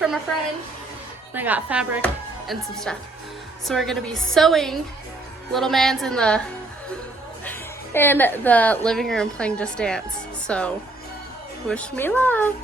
from a friend, and I got fabric and some stuff. So we're gonna be sewing. Little man's in the living room playing Just Dance. So wish me luck.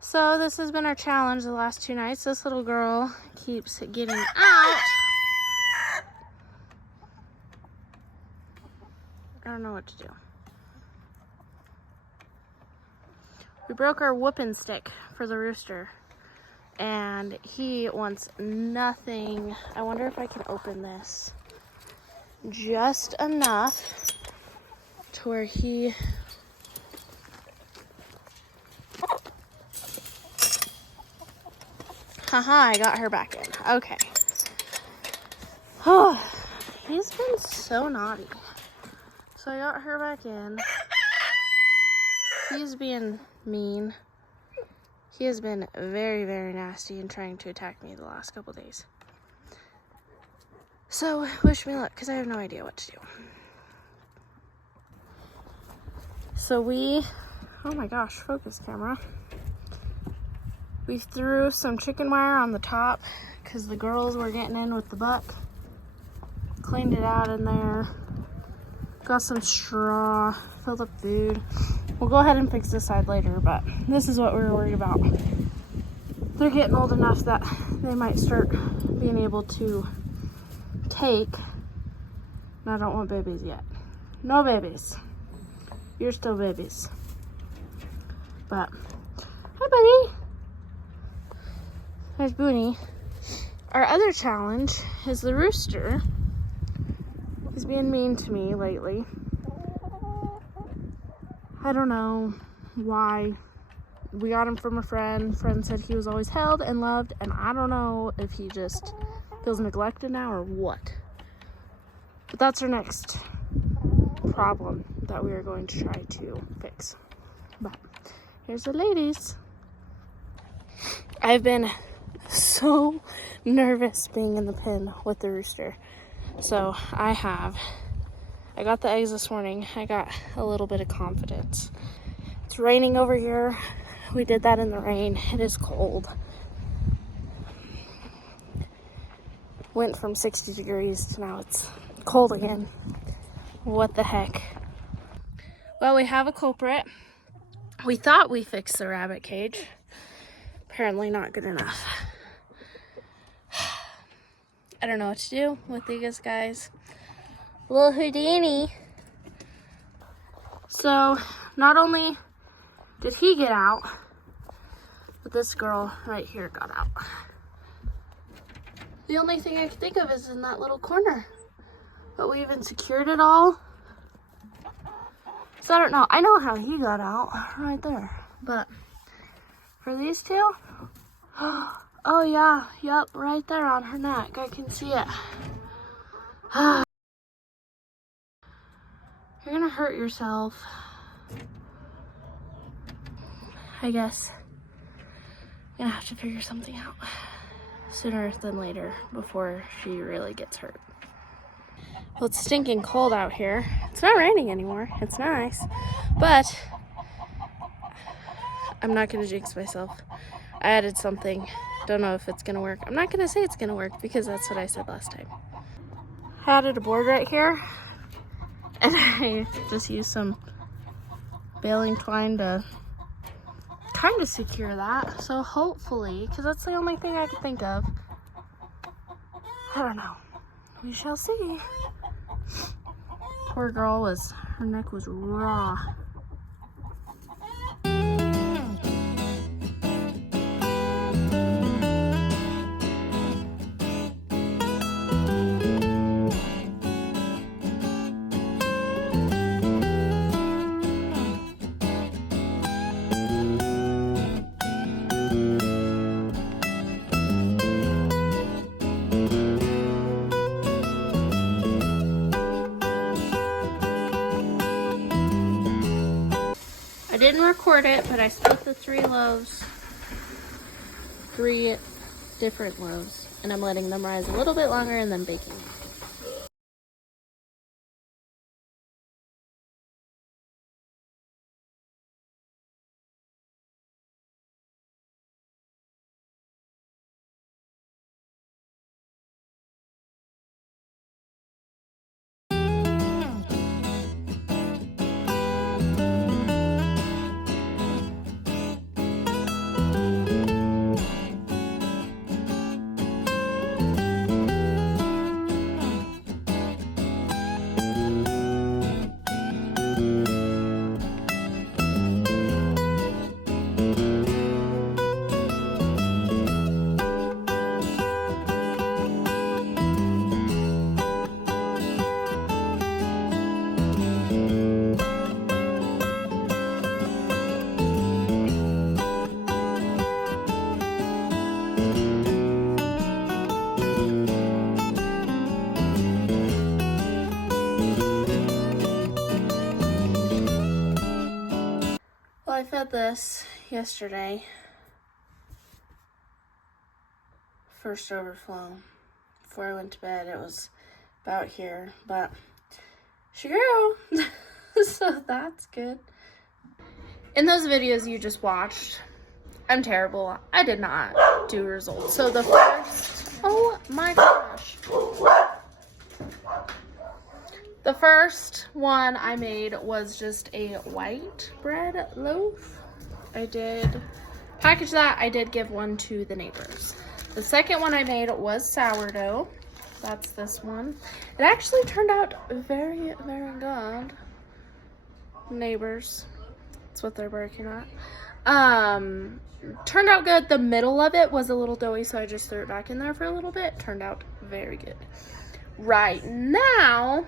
So this has been our challenge the last 2 nights. This little girl keeps getting out. I don't know what to do. We broke our whooping stick for the rooster, and he wants nothing. I wonder if I can open this just enough to where he... Haha, I got her back in. Okay. Oh, he's been so naughty. So I got her back in. He's being mean. He has been very, very nasty and trying to attack me the last couple days. So wish me luck, because I have no idea what to do. So oh my gosh, focus camera. We threw some chicken wire on the top because the girls were getting in with the buck. Cleaned it out in there. Got some straw, filled up food. We'll go ahead and fix this side later, but this is what we were worried about. They're getting old enough that they might start being able to take. And I don't want babies yet. No babies. You're still babies. But, hi buddy. There's Booney. Our other challenge is the rooster. He's being mean to me lately. I don't know why. We got him from a friend. Friend said he was always held and loved, and I don't know if he just feels neglected now or what. But that's our next problem that we are going to try to fix. But here's the ladies. I've been so nervous being in the pen with the rooster. So I got the eggs this morning. I got a little bit of confidence. It's raining over here. We did that in the rain. It is cold. Went from 60 degrees to now it's cold again. What the heck? Well, we have a culprit. We thought we fixed the rabbit cage. Apparently not good enough. I don't know what to do with these guys. Little Houdini. So, not only did he get out, but this girl right here got out. The only thing I can think of is in that little corner. But we even secured it all. So I don't know. I know how he got out right there. But for these two, oh yeah, yep, right there on her neck. I can see it. You're gonna hurt yourself. I guess I'm gonna have to figure something out sooner than later before she really gets hurt. Well, it's stinking cold out here. It's not raining anymore. It's nice. But I'm not gonna jinx myself. I added something. Don't know if it's gonna work. I'm not gonna say it's gonna work because that's what I said last time. I added a board right here, and I just used some baling twine to kind of secure that. So hopefully, because that's the only thing I could think of. I don't know. We shall see. Poor girl her neck was raw. didn't record it, but I split the 3 loaves, 3 different loaves, and I'm letting them rise a little bit longer and then baking. Well, I fed this yesterday. First overflow. Before I went to bed, it was about here, but she grew. So that's good. In those videos you just watched, I'm terrible. I did not do results. So the first, oh my gosh. The first one I made was just a white bread loaf. I did package that. I did give one to the neighbors. The second one I made was sourdough. That's this one. It actually turned out very, very good. Neighbors. That's what they're working at. Turned out good. The middle of it was a little doughy, so I just threw it back in there for a little bit. Turned out very good. Right now,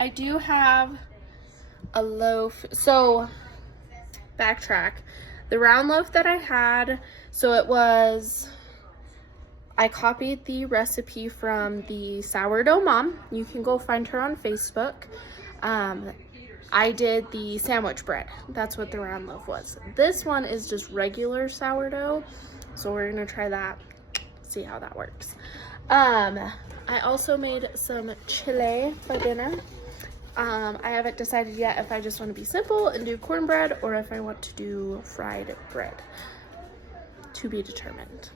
I do have a loaf. So, backtrack. The round loaf that I had, so it was, I copied the recipe from the Sourdough Mom. You can go find her on Facebook. I did the sandwich bread. That's what the round loaf was. This one is just regular sourdough. So we're gonna try that, see how that works. I also made some chile for dinner. I haven't decided yet if I just want to be simple and do cornbread or if I want to do fried bread. To be determined.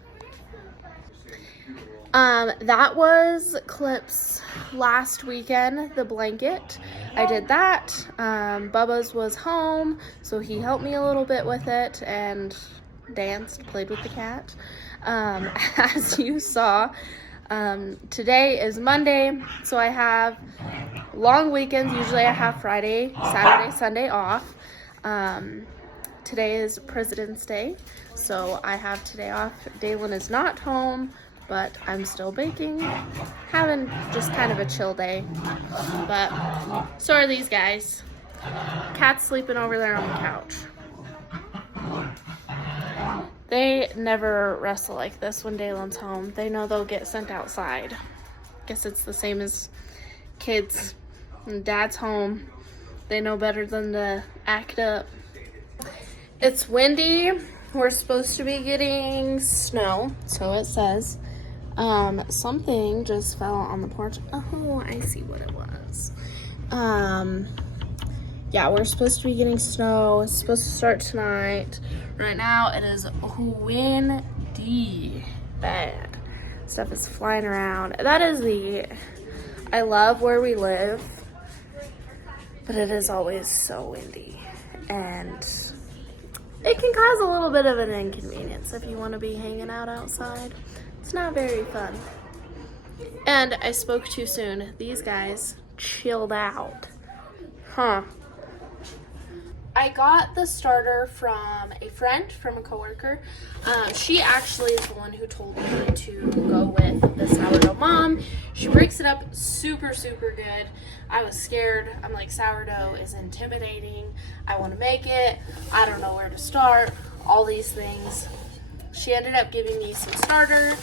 That was Clip's last weekend, the blanket. I did that. Bubba's was home, so he helped me a little bit with it and danced, played with the cat. As you saw, today is Monday, so I have long weekends. Usually I have Friday, Saturday, Sunday off. Today is President's Day, so I have today off. Dalen is not home, but I'm still baking, having just kind of a chill day. But so are these guys. Cat's sleeping over there on the couch. They never wrestle like this when Dalen's home. They know they'll get sent outside. Guess it's the same as kids. When Dad's home, they know better than to act up. It's windy. We're supposed to be getting snow, so it says. Something just fell on the porch. Oh, I see what it was. Yeah, we're supposed to be getting snow. It's supposed to start tonight. Right now, it is windy. Bad. Stuff is flying around. That is I love where we live, but it is always so windy. And it can cause a little bit of an inconvenience if you want to be hanging out outside. It's not very fun. And I spoke too soon. These guys chilled out. Huh. I got the starter from a friend, from a coworker. She actually is the one who told me to go with the Sourdough Mom. She breaks it up super, super good. I was scared. I'm like, sourdough is intimidating. I want to make it. I don't know where to start. All these things. She ended up giving me some starter.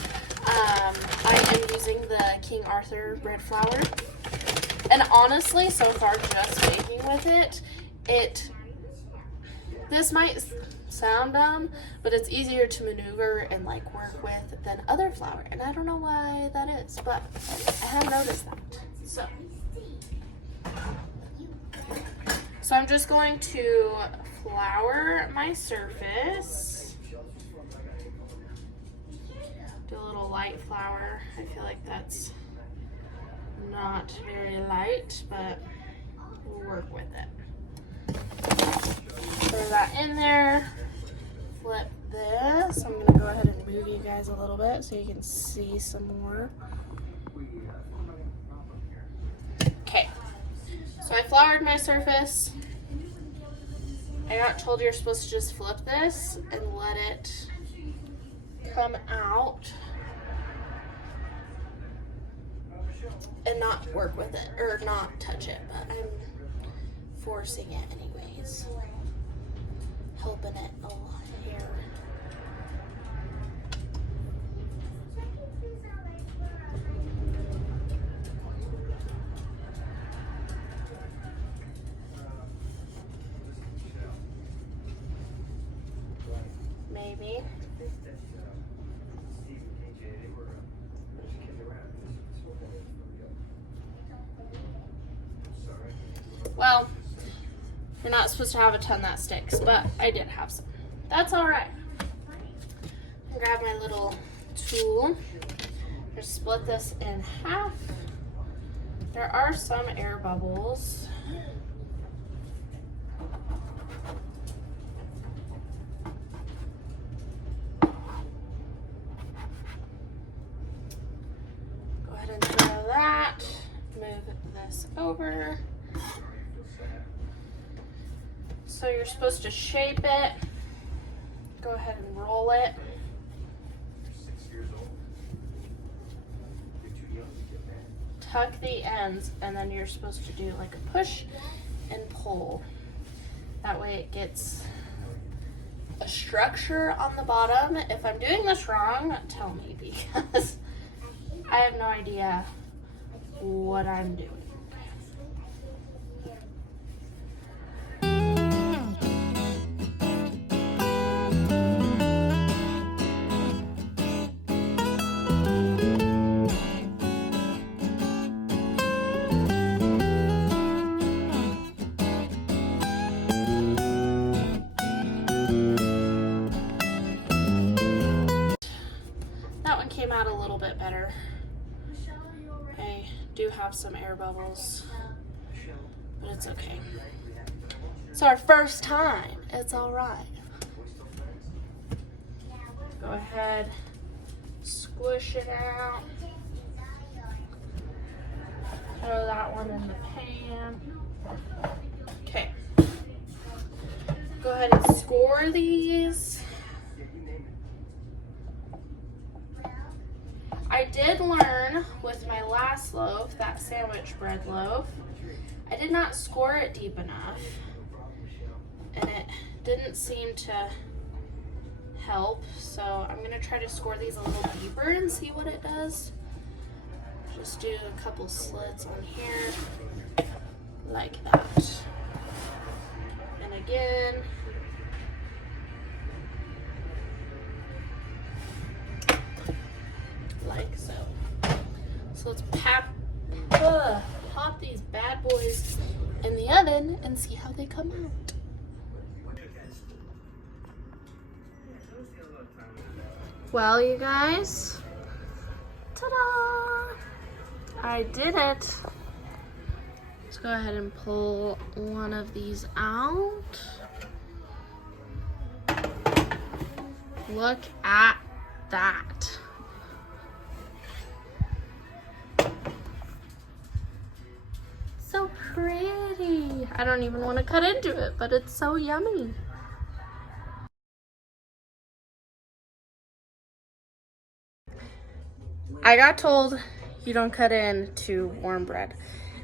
I am using the King Arthur bread flour. And honestly, so far just baking with it, This might sound dumb, but it's easier to maneuver and like work with than other flour. And I don't know why that is, but I have noticed that. So I'm just going to flour my surface. Do a little light flour. I feel like that's not very light, but we'll work with it. Throw that in there. Flip this. I'm gonna go ahead and move you guys a little bit so you can see some more. Okay, so I floured my surface. I got told you're supposed to just flip this and let it come out and not work with it, or not touch it, but I'm forcing it anyways. Helping it a lot here. Maybe. Well, you're not supposed to have a ton that sticks, but I did have some. That's all right. Grab my little tool. Just split this in half. There are some air bubbles. Go ahead and throw that. Move this over. So you're supposed to shape it. Go ahead and roll it. Tuck the ends, and then you're supposed to do like a push and pull. That way it gets a structure on the bottom. If I'm doing this wrong, tell me, because I have no idea what I'm doing. Came out a little bit better. I do have some air bubbles, but it's okay. It's our first time. It's all right. Go ahead, squish it out. Throw that one in the pan. Okay. Go ahead and score these. I did learn with my last loaf, that sandwich bread loaf, I did not score it deep enough, and it didn't seem to help, so I'm going to try to score these a little deeper and see what it does. Just do a couple slits on here, like that. And again. Like so. So let's pop these bad boys in the oven and see how they come out. Well, you guys, ta-da! I did it. Let's go ahead and pull one of these out. Look at that. So pretty. I don't even want to cut into it, but it's so yummy. I got told you don't cut into warm bread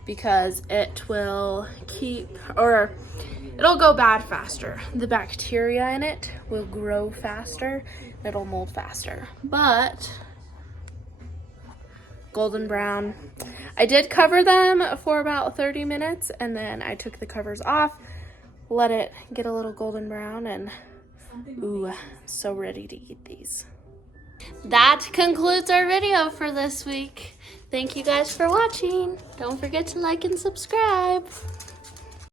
because it will it'll go bad faster. The bacteria in it will grow faster, it'll mold faster. But golden brown. I did cover them for about 30 minutes and then I took the covers off, let it get a little golden brown, and ooh, so ready to eat these. That concludes our video for this week. Thank you guys for watching. Don't forget to like and subscribe.